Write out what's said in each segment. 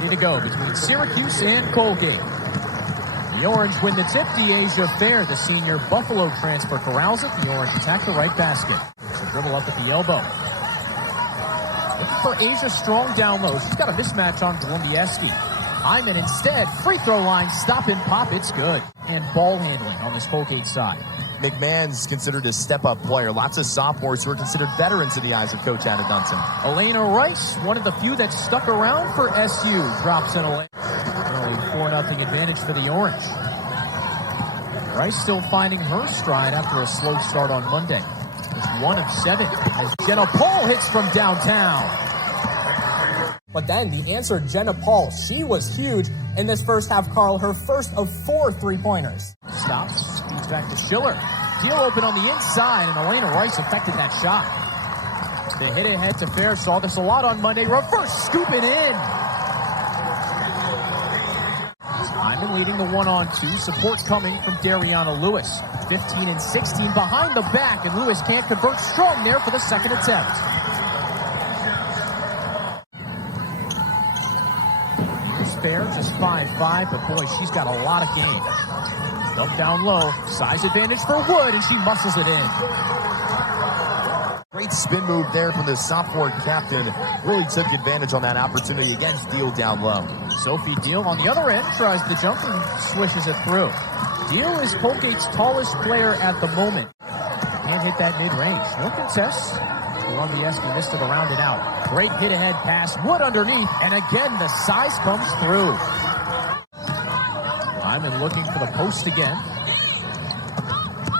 ready to go between Syracuse and Colgate. The Orange win the tip. Dyaisha Fair, the senior Buffalo transfer, corrals it. The Orange attack the right basket. She'll dribble up at the elbow. Looking for Asia Strong down low. She's got a mismatch on Golubieski. Hyman instead, free throw line, stop and pop, it's good. And ball handling on this Colgate side. McMahon's considered a step-up player. Lots of sophomores who are considered veterans in the eyes of Coach Anna Dunson. Alaina Rice, one of the few that stuck around for SU, drops in a lane. Early 4-0 advantage for the Orange. Rice still finding her stride after a slow start on Monday. It's 1 of 7 as Jenna Paul hits from downtown. But then the answer, Jenna Paul, she was huge in this first half, Carl, her first of 4 3-pointers. Stops, speeds back to Schiller. Deal open on the inside, and Alaina Rice affected that shot. The hit ahead to Fair, saw this a lot on Monday. Reverse scoop it in. Hyman leading the 1-on-2. Support coming from Dariauna Lewis. 15 and 16 behind the back, and Lewis can't convert. Strong there for the second attempt. Fair, just 5'5", but boy, she's got a lot of game. Dump down low, size advantage for Wood, and she muscles it in. Great spin move there from the sophomore captain. Really took advantage on that opportunity against Deal down low. Sophie Deal on the other end tries the jump and swishes it through. Deal is Colgate's tallest player at the moment. Can't hit that mid-range. No contests. Golubieski missed it around and out. Great hit-ahead pass. Wood underneath, and again the size comes through. Hyman looking for the post again.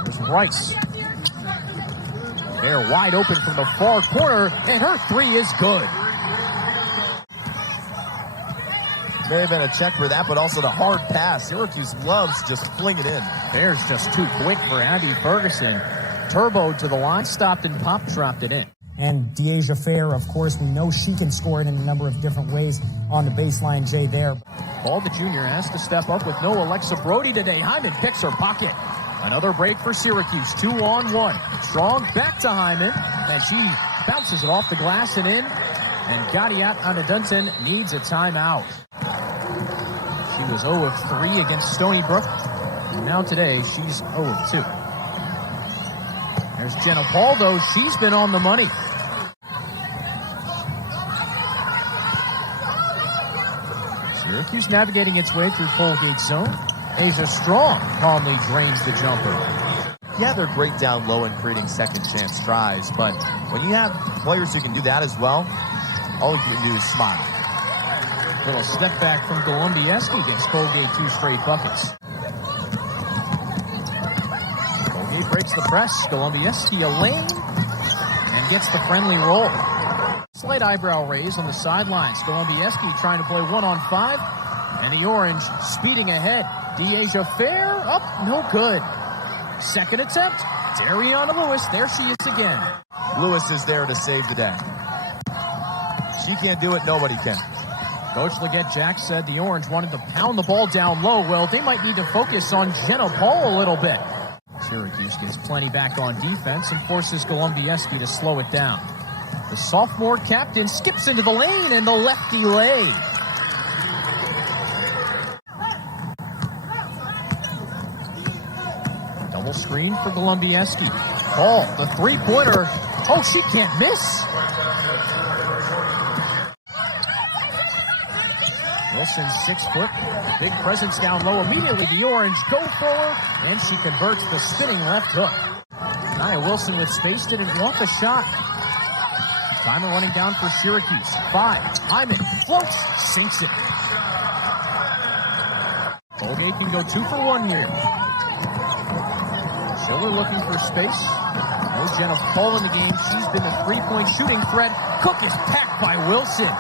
There's Rice. They're wide open from the far corner, and her three is good. May have been a check for that, but also the hard pass. Syracuse loves just fling it in. Bears just too quick for Abby Ferguson. Turbo to the line, stopped and pop, dropped it in. And Dyaisha Fair, of course, we know she can score it in a number of different ways on the baseline, Jay, there. Ball, the junior, has to step up with no Alexa Brody today. Hyman picks her pocket. Another break for Syracuse, 2-on-1. Strong back to Hyman, and she bounces it off the glass and in. And Dariauna Dunson needs a timeout. She was 0 of 3 against Stony Brook. And now today, she's 0 of 2. There's Jenna Paul, though. She's been on the money. Syracuse navigating its way through Colgate zone. Asia Strong calmly drains the jumper. Yeah, they're great down low and creating second chance tries, but when you have players who can do that as well, all you can do is smile. Little step back from Golubieski gives Colgate 2 straight buckets. Colgate breaks the press. Golubieski a lane and gets the friendly roll. Slight eyebrow raise on the sidelines. Golubieski trying to play 1-on-5, and the Orange speeding ahead. Dyaisha Fair up, no good. Second attempt, Dariauna Lewis, there she is again. Lewis is there to save the day. She can't do it, nobody can. Coach Leggett Jack said the Orange wanted to pound the ball down low. Well, they might need to focus on Jenna Paul a little bit. Syracuse gets plenty back on defense and forces Golubieski to slow it down. The sophomore captain skips into the lane and the lefty lay. Double screen for Golubieski. Paul, the three-pointer. Oh, she can't miss. Wilson, 6 foot. Big presence down low. Immediately the Orange go for her, and she converts the spinning left hook. Nia Wilson with space didn't want the shot. Timer running down for Syracuse. 5. Hyman floats, sinks it. Colgate can go 2 for 1 here. Schiller looking for space. No Jenna Paul in the game. She's been the three-point shooting threat. Cook is packed by Wilson.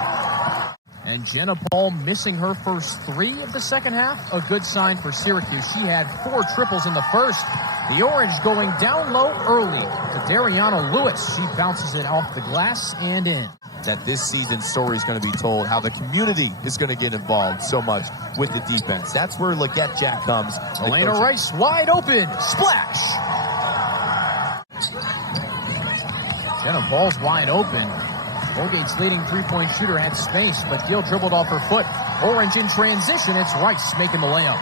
And Jenna Paul missing her first 3 of the second half. A good sign for Syracuse. She had 4 triples in the first. The Orange going down low early to Dariauna Lewis. She bounces it off the glass and in. That this season's story is going to be told, how the community is going to get involved so much with the defense. That's where Leggett Jack comes. Alaina Rice wide open. Splash. Jenna Paul's wide open. Colgate's leading three-point shooter had space, but Gill dribbled off her foot. Orange in transition. It's Rice making the layup.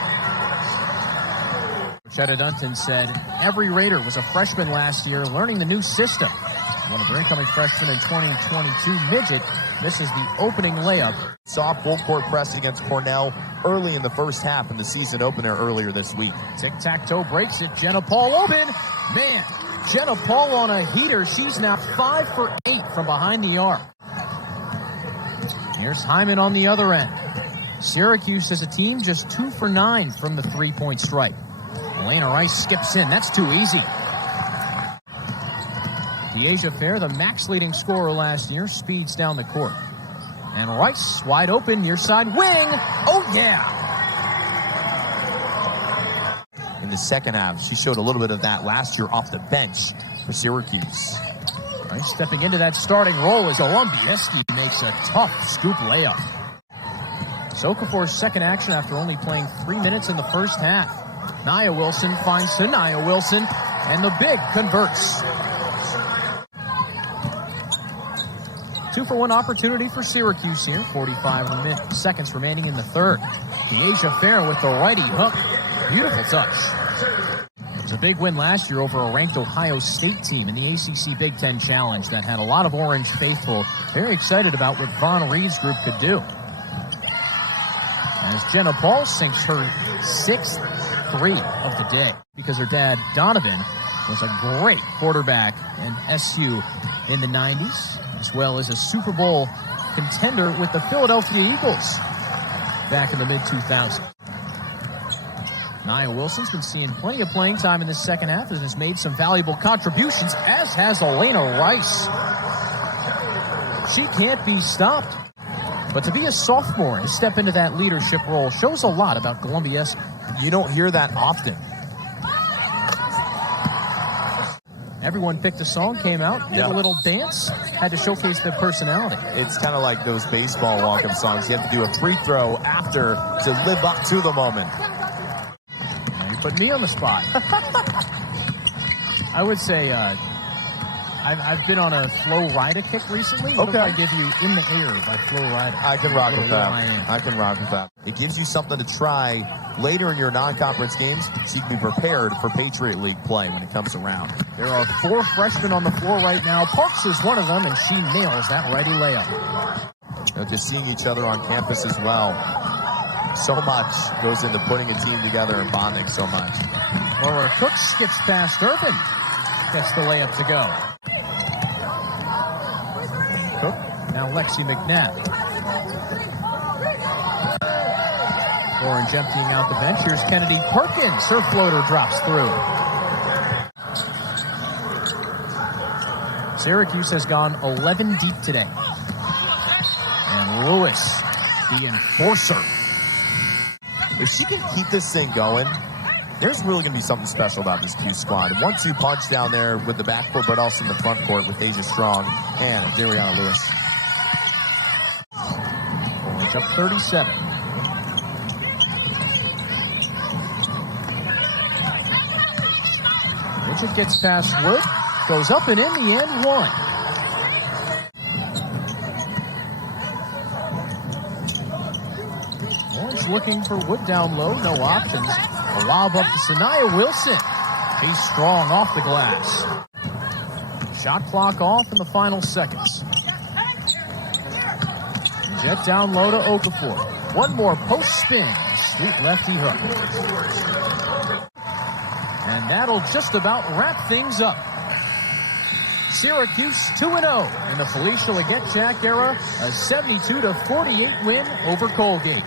Chetta Dunton said every Raider was a freshman last year learning the new system. One of their incoming freshmen in 2022, Midget, misses the opening layup. Saw full court press against Cornell early in the first half in the season opener earlier this week. Tic-tac-toe breaks it. Jenna Paul open. Man, Jenna Paul on a heater. She's now 5 for 8 from behind the arc. Here's Hyman on the other end. Syracuse as a team just 2 for 9 from the three-point stripe. Alaina Rice skips in. That's too easy. Dyaisha Fair, the max leading scorer last year, speeds down the court. And Rice wide open, near side wing. Oh, yeah. In the second half, she showed a little bit of that last year off the bench for Syracuse. Rice stepping into that starting role as Columbiaski makes a tough scoop layup. Okafor's second action after only playing 3 minutes in the first half. Nia Wilson finds Saniaa Wilson, and the big converts. 2-for-1 opportunity for Syracuse here. 45 seconds remaining in the third. Dyaisha Fair with the righty hook. Beautiful touch. It was a big win last year over a ranked Ohio State team in the ACC Big Ten Challenge that had a lot of Orange faithful very excited about what Von Reed's group could do. As Jenna Paul sinks her 6th 3 of the day because her dad, Donovan, was a great quarterback in SU in the 90s, as well as a Super Bowl contender with the Philadelphia Eagles back in the mid-2000s. Nia Wilson's been seeing plenty of playing time in the second half and has made some valuable contributions, as has Alaina Rice. She can't be stopped. But to be a sophomore and to step into that leadership role shows a lot about Columbia's. You don't hear that often. Everyone picked a song, came out, did a little dance, had to showcase their personality. It's kind of like those baseball walk-up songs. You have to do a free throw after to live up to the moment. Now you put me on the spot. I would say I've been on a Flo Rida kick recently. What if I give you In the Air by Flo Rida? I can rock with that. I can rock with that. It gives you something to try later in your non-conference games so you can be prepared for Patriot League play when it comes around. There are 4 freshmen on the floor right now. Parks is one of them, and she nails that righty layup. Just seeing each other on campus as well. So much goes into putting a team together and bonding so much. Laura Cook skips past Irvin. Gets the layup to go. Cook, now Lexi McNabb. Orange emptying out the bench. Here's Kennedy Perkins. Her floater drops through. Syracuse has gone 11 deep today. And Lewis, the enforcer. If she can keep this thing going, there's really going to be something special about this Cuse squad. 1-2 punch down there with the backcourt, but also in the front court with Asia Strong and Dariauna Lewis. Orange up 37. Richard gets past Wood, goes up and in the end one. Orange looking for Wood down low, no options. A lob up to Saniaa Wilson. He's strong off the glass. Shot clock off in the final seconds. Jet down low to Okafor. One more post spin. Sweet lefty hook. And that'll just about wrap things up. Syracuse 2-0 in the Felicia Legette-Jack era. A 72-48 win over Colgate.